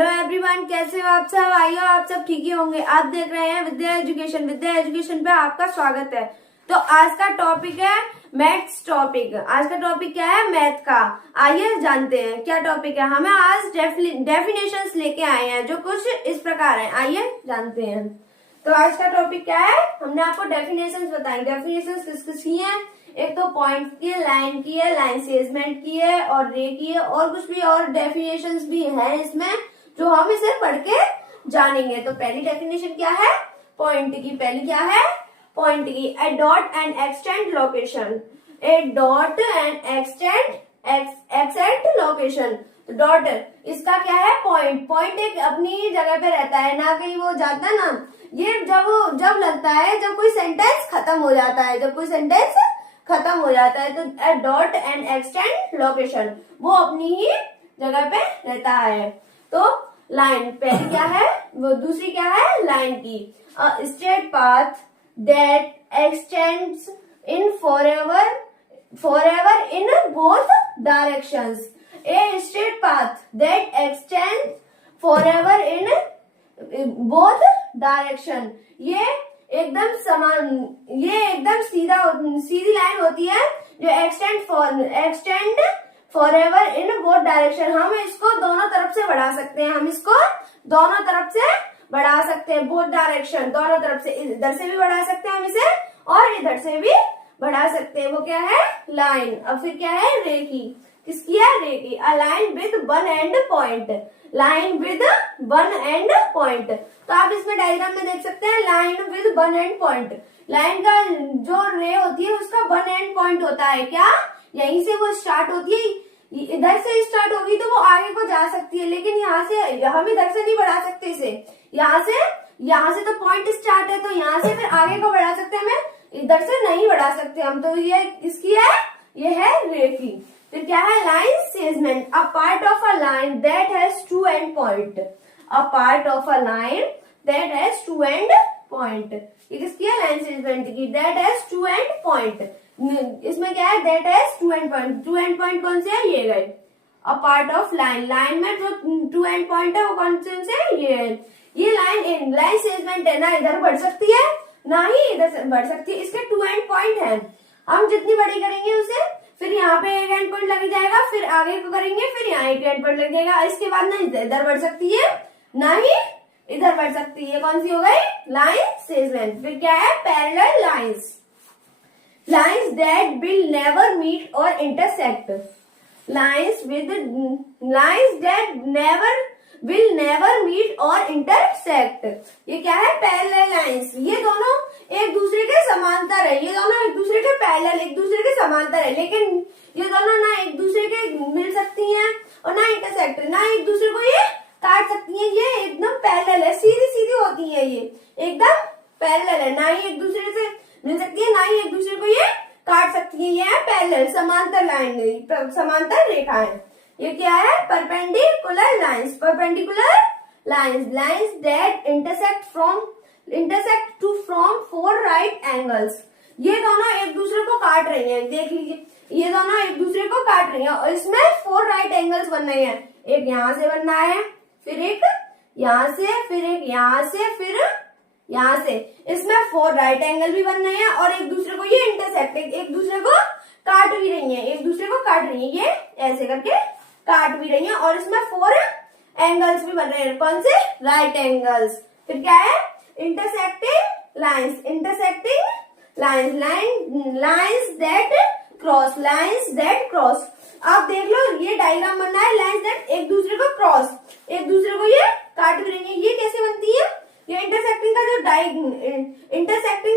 Hello everyone, कैसे हो आप सब? आइए, आप सब ठीक ही होंगे। आप देख रहे हैं विद्या एजुकेशन पे आपका स्वागत है। तो आज का टॉपिक है मैथ्स टॉपिक। आज का टॉपिक क्या है? मैथ का। आइए जानते हैं क्या टॉपिक है। हमें आज डेफिनेशंस लेके आए हैं जो कुछ इस प्रकार हैं। आइए जानते हैं। तो आज का टॉपिक क्या है? हमने आपको डेफिनेशंस बताई। डेफिनेशंस किसकी है? एक तो पॉइंट की है, लाइन की है, लाइन सेगमेंट की है और रे की है, और कुछ भी और डेफिनेशंस भी है इसमें जो हम इसे पढ़ के जानेंगे। तो पहली डेफिनेशन क्या है? पॉइंट की। पहली क्या है? पॉइंट की। ए dot and extend location. A dot and extend location. Dot इसका क्या है? पॉइंट। पॉइंट एक अपनी जगह पे रहता है, ना कहीं वो जाता है ना। ये जब लगता है जब कोई सेंटेंस खत्म हो जाता है। जब कोई सेंटेंस खत्म हो जाता है तो ए डॉट एंड एक्सटेंड लोकेशन, वो अपनी ही जगह पे रहता है। तो लाइन पहली क्या है? वो दूसरी क्या है? लाइन की। Straight path that x tends in forever in both directions. A straight path that x tends forever in both direction. ये एकदम सीधी लाइन होती है जो extend forever in both direction. हम इसको दोनों तरफ से बढ़ा सकते हैं। बोथ डायरेक्शन, दोनों तरफ से। इधर से भी बढ़ा सकते हैं हम इसे और इधर से भी बढ़ा सकते हैं। वो क्या है? लाइन। अब फिर क्या है? रे की। किसकी है? रे की। A line with one and point. Line with one and point. तो आप इसमें डायग्राम में देख सकते हैं line with one and point. Line का जो रे होती है उसका वन एंड पॉइंट होता है। क्या? यहीं से वो स्टार्ट होती है। इधर से स्टार्ट होगी तो वो आगे को जा सकती है, लेकिन यहाँ से हम इधर से नहीं बढ़ा सकते इसे। यहाँ से तो पॉइंट स्टार्ट है, तो यहाँ से फिर आगे को बढ़ा सकते हैं। हमें इधर से नहीं बढ़ा सकते हम। तो ये किसकी है? ये है रे की। फिर क्या है? Line segment. A part of a line that has two end point. A part of a line that has two end point. ये किसकी है? लाइन सेगमेंट की। That has two end point. इसमें क्या है? That has two end point. Two end point कौन से है? ये गए। A part of line. Line में जो टू एंड पॉइंट है वो कौन से है? ये है। ये लाइन सेगमेंट है, ना इधर बढ़ सकती है ना ही इधर से बढ़ सकती है। इसके टू एंड पॉइंट है। हम जितनी बड़ी करेंगे उसे, फिर यहाँ पे एक एंड पॉइंट लग जाएगा, फिर आगे को करेंगे, फिर यहाँ एक एंड पॉइंट लग जाएगा। इसके बाद ना इधर बढ़ सकती है ना ही इधर बढ़ सकती है। कौन सी हो गई? Line segment. फिर क्या है? Parallel lines. Lines that will never meet और intersect. Lines that will never meet और intersect। ये क्या है? Parallel lines. ये दोनों एक दूसरे के समांतर है। ये दोनों एक दूसरे के पैरेलल, एक दूसरे के समांतर है, लेकिन ये दोनों ना एक दूसरे के मिल सकती हैं और ना इंटरसेक्ट, ना एक दूसरे को ये काट सकती हैं। ये एकदम पैरेलल है, सीधी सीधी होती है। ये एकदम पैरेलल है, ना ही एक दूसरे से मिल सकती है, ना ही एक दूसरे को ये काट सकती है। ये है पैरेलल, समांतर लाइन, समांतर रेखाएं। ये क्या है? Perpendicular lines. Perpendicular lines that intersect to from four right angles. ये दोनों एक दूसरे को काट रही हैं। देख लीजिए, ये दोनों एक दूसरे को काट रही हैं और इसमें फोर राइट एंगल्स बन रहे हैं। एक यहाँ से बनना है, फिर एक यहाँ से, फिर एक यहाँ से, फिर यहाँ से। इसमें फोर राइट एंगल भी बन रहे हैं और एक दूसरे को ये इंटरसेक्ट, एक दूसरे को काट भी रही है। एक दूसरे को काट रही है, ये ऐसे करके काट भी रही है और इसमें फोर एंगल्स भी बन रहे हैं। कौन से? Right angles. फिर क्या है? Intersecting lines. Lines that cross. आप देख लो, ये डायग्राम बनना है। लाइंस दैट एक दूसरे को क्रॉस, एक दूसरे को ये काट भी रही है। ये कैसे बनती है? ये इंटरसेक्टिंग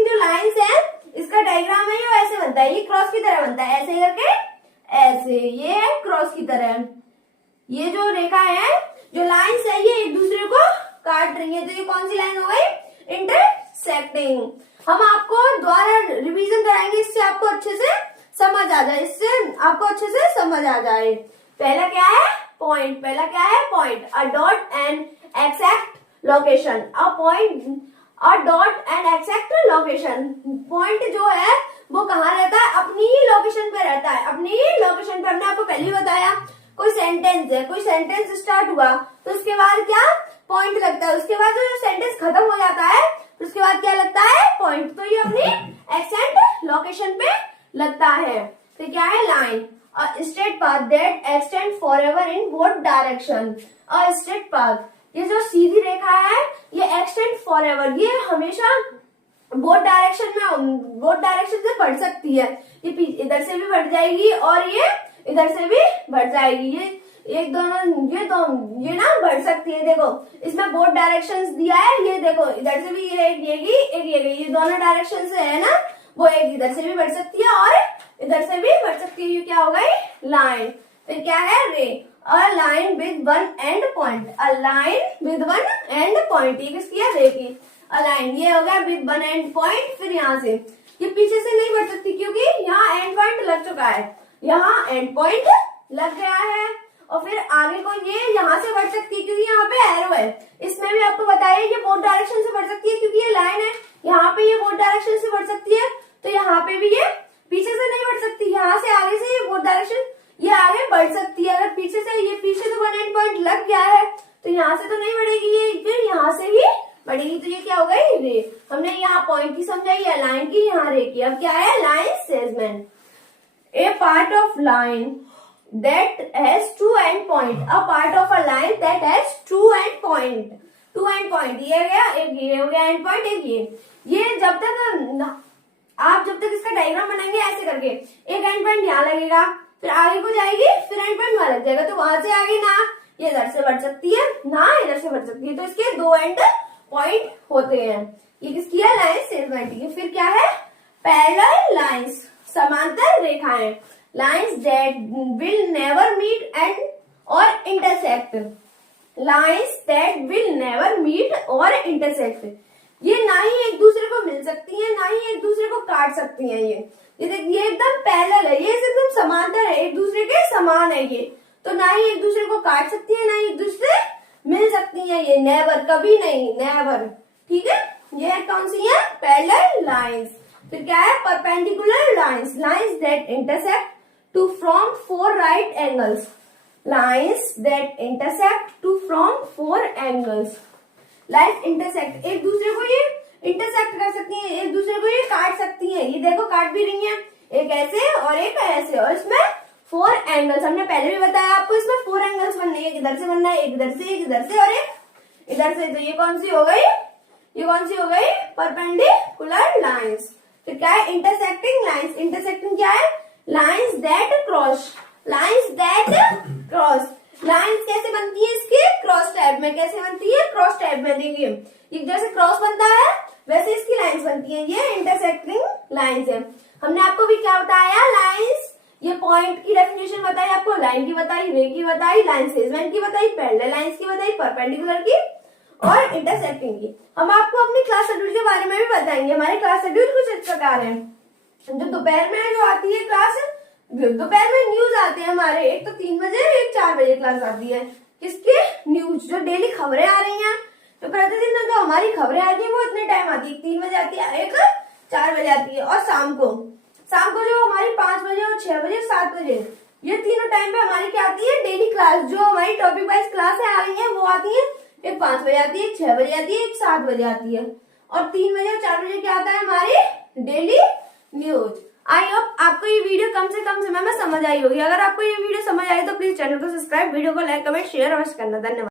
जो लाइंस है, इसका डायग्राम है, ये ऐसे बनता है। ये क्रॉस की तरह बनता है, ऐसे करके, ऐसे। ये है क्रॉस की तरह। ये जो रेखा है, जो लाइंस है, ये एक दूसरे को काट रही है। तो ये कौन सी लाइन हो गई? इंटरसेक्टिंग। हम आपको द्वारा रिवीजन कराएंगे, इससे आपको अच्छे से समझ आ जाए। पहला क्या है? पॉइंट। पहला क्या है? Point. A dot and exact location. A dot and exact location. Point जो है वो कहाँ रहता है? अपनी ही लोकेशन पे रहता है। अपनी ही लोकेशन पे। हमने आपको पहले ही बताया कोई सेंटेंस है, कोई सेंटेंस स्टार्ट हुआ तो उसके बाद क्या पॉइंट लगता है, उसके बाद जो सेंटेंस खत्म हो जाता है तो उसके बाद क्या लगता है पॉइंट। तो ये अपनी एक्सेंट लोकेशन पे लगता है। तो क्या है line, a straight path that extend forever in both direction. A straight path, ये जो सीधी रेखा है ये एक्सटेंड फॉरएवर, ये हमेशा बोथ डायरेक्शन से बढ़ सकती है। ये इधर से भी बढ़ जाएगी और ये इधर से भी बढ़ जाएगी। ये एक दोनों ये ना बढ़ सकती है। देखो इसमें बोथ डायरेक्शंस दिया है, ये देखो इधर से भी ये एक ये दोनों डायरेक्शन से है ना, वो एक इधर से भी बढ़ सकती है और इधर से भी बढ़ सकती है। ये क्या हो गई लाइन। फिर क्या है रे, a line with one and point. A line with one and point, ये किसकी है रे की। अ लाइन ये हो गया विद वन एंड पॉइंट। फिर यहाँ से ये पीछे से नहीं बढ़ सकती क्योंकि यहाँ एंड पॉइंट लग चुका है, यहाँ एंड पॉइंट लग गया है। और फिर आगे को ये यहाँ से बढ़ सकती है क्योंकि यहाँ पे एरो है। इसमें भी आपको बताया ये बोथ डायरेक्शन से बढ़ सकती है क्योंकि ये लाइन है। यहाँ पे ये बोथ डायरेक्शन से बढ़ सकती है तो यहाँ पे भी ये पीछे से नहीं बढ़ सकती, यहाँ से आगे से ये बोथ डायरेक्शन ये आगे बढ़ सकती है। अगर पीछे से ये पीछे तो वन एंड पॉइंट लग गया है तो यहाँ से तो नहीं बढ़ेगी, ये फिर यहाँ से ही बढ़ेगी। तो ये क्या हो गई रे। हमने यहाँ पॉइंट की समझाई है, लाइन की, यहाँ रे की। अब क्या है line segment, A part of line that has two end point, a part of a line that has two end point, two end point, ये गया एक ये हो गया end point, एक ये जब तक आप जब तक इसका डायग्राम बनाएंगे ऐसे करके, एक एंड पॉइंट यहाँ लगेगा, फिर आगे को जाएगी, फिर एंड पॉइंट वहां लग जाएगा, तो वहां से आगे ना ये इधर से बढ़ सकती है ना इधर से बढ़ सकती है, तो इसके दो एंड पॉइंट होते हैं। ये किसकी है लाइन सेगमेंट की। फिर क्या है पैरेलल लाइंस, समांतर रेखाएं, lines that will never meet and or intersect, lines that will never meet or intersect, ये ना ही एक दूसरे को मिल सकती हैं ना ही एक दूसरे को काट सकती हैं। ये एकदम पैरेलल है, ये एकदम समांतर है, एक दूसरे के समान है ये, तो ना ही एक दूसरे को काट सकती है ना ही एक दूसरे मिल सकती हैं। ये नेवर, कभी नहीं, नेवर। ठीक है, ये कौन सी है पैरेलल लाइंस। फिर क्या है perpendicular lines, lines that intersect to form four right angles, lines that intersect to form four angles, lines intersect, एक दूसरे को ये इंटरसेक्ट कर सकती हैं, एक दूसरे को ये काट सकती हैं। ये देखो काट भी रही हैं, एक ऐसे और एक ऐसे, और इसमें फोर एंगल्स हमने पहले भी बताया आपको, इसमें फोर एंगल्स बनने हैं, एक इधर से बनना है, एक इधर से, एक इधर से और एक इधर से। तो ये कौन सी हो गई, ये कौन सी हो गई परपेंडिकुलर लाइंस। फिर क्या है इंटरसेक्टिंग लाइंस, इंटरसेक्टिंग क्या है lines that cross, lines that cross, lines कैसे बनती है इसके क्रॉस टाइप में, कैसे बनती है क्रॉस टाइप में। देखिए ये जैसे क्रॉस बनता है वैसे इसकी लाइंस बनती है, ये इंटरसेक्टिंग लाइंस है। हमने आपको भी क्या बताया लाइंस, ये पॉइंट की डेफिनेशन बताई आपको, लाइन की बताई, रे की बताई, लाइन सेगमेंट की बताई, पैरेलल लाइंस की बताई, परपेंडिकुलर की और इंटरसेक्टिंग की। हम आपको अपनी क्लास शेड्यूल के बारे में भी बताएंगे। हमारे क्लास शेड्यूल कुछ इस प्रकार है, जो दोपहर में जो आती है क्लास, दोपहर में न्यूज आते हैं हमारे, एक तो 3 बजे एक 4 बजे क्लास आती है। किसके न्यूज, जो डेली खबरें आ रही हैं, तो प्रतिदिन जो हमारी खबरें आ रही है वो इतने टाइम आती है, 3 बजे आती है, एक 4 बजे आती है, और शाम को जो हमारी 5 बजे और 6 बजे 7 बजे, ये तीनों टाइम पे हमारी क्या आती है डेली क्लास, जो हमारी टॉपिक वाइज क्लासें आ रही है वो आती है। एक 5 बजे आती है, एक 6 बजे आती है, एक 7 बजे आती है, और 3 बजे और 4 बजे क्या आता है हमारी डेली न्यूज। आई होप आपको ये वीडियो कम से कम समय में समझ आई होगी। अगर आपको ये वीडियो समझ आई तो प्लीज चैनल को सब्सक्राइब, वीडियो को लाइक, कमेंट, शेयर अवश्य करना। धन्यवाद।